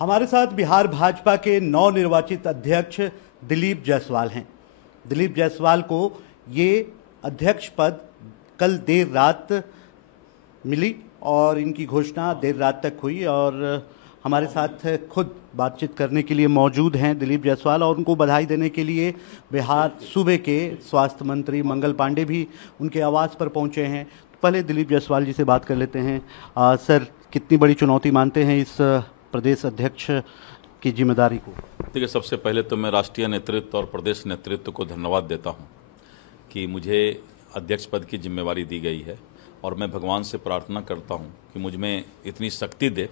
हमारे साथ बिहार भाजपा के नवनिर्वाचित अध्यक्ष दिलीप जायसवाल हैं। दिलीप जायसवाल को ये अध्यक्ष पद कल देर रात मिली और इनकी घोषणा देर रात तक हुई और हमारे साथ खुद बातचीत करने के लिए मौजूद हैं दिलीप जायसवाल और उनको बधाई देने के लिए बिहार सूबे के स्वास्थ्य मंत्री मंगल पांडे भी उनके आवास पर पहुंचे हैं। पहले दिलीप जायसवाल जी से बात कर लेते हैं। सर, कितनी बड़ी चुनौती मानते हैं इस प्रदेश अध्यक्ष की जिम्मेदारी को? देखिए, सबसे पहले तो मैं राष्ट्रीय नेतृत्व और प्रदेश नेतृत्व को धन्यवाद देता हूं कि मुझे अध्यक्ष पद की जिम्मेवारी दी गई है और मैं भगवान से प्रार्थना करता हूं कि मुझ में इतनी शक्ति दे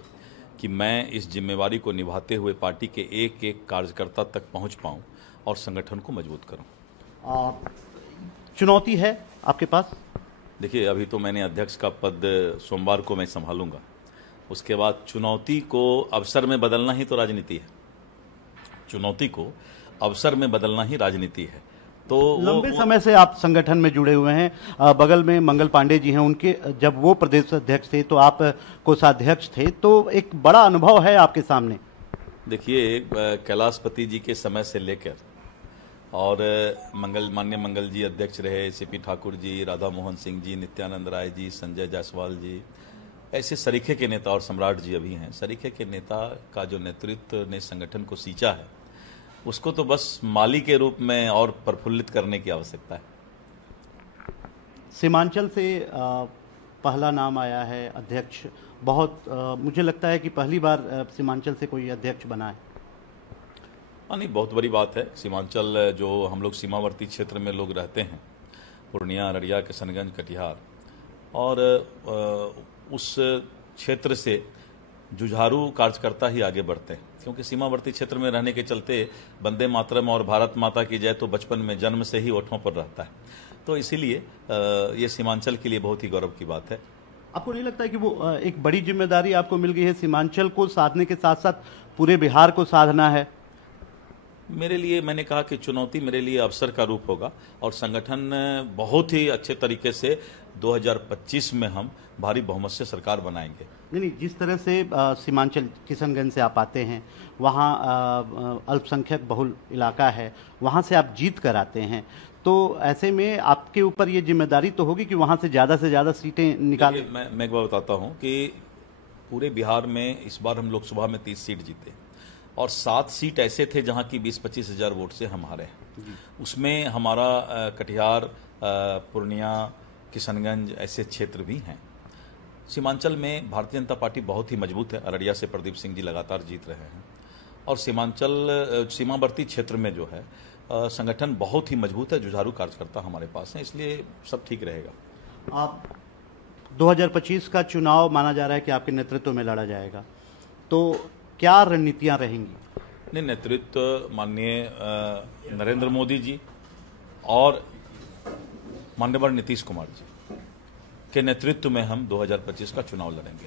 कि मैं इस जिम्मेवारी को निभाते हुए पार्टी के एक एक कार्यकर्ता तक पहुंच पाऊं और संगठन को मजबूत करूं। चुनौती है आपके पास? देखिए, अभी तो मैंने अध्यक्ष का पद सोमवार को मैं संभालूंगा। उसके बाद चुनौती को अवसर में बदलना ही तो राजनीति है। चुनौती को अवसर में बदलना ही राजनीति है। तो लंबे समय से आप संगठन में जुड़े हुए हैं। बगल में मंगल पांडे जी हैं, उनके जब वो प्रदेश अध्यक्ष थे तो आप कोषाध्यक्ष थे, तो एक बड़ा अनुभव है आपके सामने। देखिए, कैलाशपति जी के समय से लेकर और माननीय मंगल जी अध्यक्ष रहे, सीपी ठाकुर जी, राधा मोहन सिंह जी, नित्यानंद राय जी, संजय जायसवाल जी, ऐसे सरीखे के नेता और सम्राट जी अभी हैं। सरीखे के नेता का जो नेतृत्व ने संगठन को सींचा है, उसको तो बस माली के रूप में और प्रफुल्लित करने की आवश्यकता है। सीमांचल से पहला नाम आया है अध्यक्ष। बहुत मुझे लगता है कि पहली बार सीमांचल से कोई अध्यक्ष बना है। नहीं, बहुत बड़ी बात है। सीमांचल जो हम लोग सीमावर्ती क्षेत्र में लोग रहते हैं, पूर्णिया, अररिया, किशनगंज, कटिहार, और उस क्षेत्र से जुझारू कार्यकर्ता ही आगे बढ़ते हैं, क्योंकि सीमावर्ती क्षेत्र में रहने के चलते वंदे मातरम और भारत माता की जय तो बचपन में जन्म से ही ओठों पर रहता है। तो इसीलिए ये सीमांचल के लिए बहुत ही गौरव की बात है। आपको नहीं लगता है कि वो एक बड़ी जिम्मेदारी आपको मिल गई है, सीमांचल को साधने के साथ साथ पूरे बिहार को साधना है? मेरे लिए, मैंने कहा कि चुनौती मेरे लिए अवसर का रूप होगा और संगठन बहुत ही अच्छे तरीके से 2025 में हम भारी बहुमत से सरकार बनाएंगे। नहीं, जिस तरह से सीमांचल किशनगंज से आप आते हैं, वहाँ अल्पसंख्यक बहुल इलाका है, वहाँ से आप जीत कर आते हैं, तो ऐसे में आपके ऊपर ये जिम्मेदारी तो होगी कि वहाँ से ज़्यादा सीटें निकालें। मैं एक बार बताता हूँ कि पूरे बिहार में इस बार हम लोकसभा में 30 सीट जीते और 7 सीट ऐसे थे जहां की 20-25 हजार वोट से हम हारे हैं। उसमें हमारा कटिहार, पूर्णिया, किशनगंज ऐसे क्षेत्र भी हैं। सीमांचल में भारतीय जनता पार्टी बहुत ही मजबूत है। अररिया से प्रदीप सिंह जी लगातार जीत रहे हैं और सीमावर्ती क्षेत्र में जो है संगठन बहुत ही मजबूत है। जुझारू कार्यकर्ता हमारे पास हैं, इसलिए सब ठीक रहेगा। आप 2025 का चुनाव माना जा रहा है कि आपके नेतृत्व में लड़ा जाएगा, तो क्या रणनीतियां रहेंगी? नहीं, नेतृत्व माननीय नरेंद्र मोदी जी और माननीय नीतीश कुमार जी के नेतृत्व में हम 2025 का चुनाव लड़ेंगे।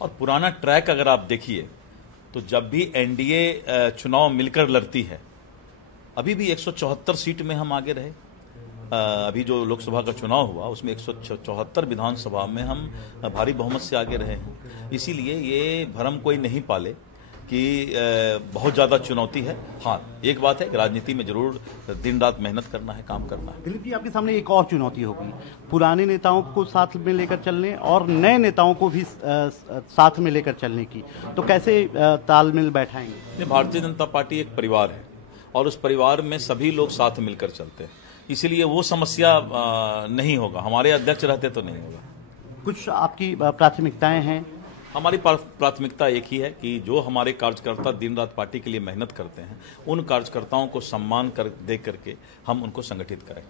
और पुराना ट्रैक अगर आप देखिए तो जब भी एनडीए चुनाव मिलकर लड़ती है, अभी भी 174 सीट में हम आगे रहे। अभी जो लोकसभा का चुनाव हुआ उसमें 174 विधानसभा में हम भारी बहुमत से आगे रहे हैं। इसीलिए ये भ्रम कोई नहीं पाले कि बहुत ज्यादा चुनौती है। हाँ, एक बात है कि राजनीति में जरूर दिन रात मेहनत करना है, काम करना है। दिलीप जी, आपके सामने एक और चुनौती होगी, पुराने नेताओं को साथ में लेकर चलने और नए नेताओं को भी साथ में लेकर चलने की, तो कैसे तालमेल बैठाएंगे? भारतीय जनता पार्टी एक परिवार है और उस परिवार में सभी लोग साथ मिलकर चलते हैं, इसीलिए वो समस्या नहीं होगा। हमारे अध्यक्ष रहते तो नहीं होगा। कुछ आपकी प्राथमिकताएं हैं? हमारी प्राथमिकता एक ही है कि जो हमारे कार्यकर्ता दिन रात पार्टी के लिए मेहनत करते हैं, उन कार्यकर्ताओं को सम्मान दे करके हम उनको संगठित करें।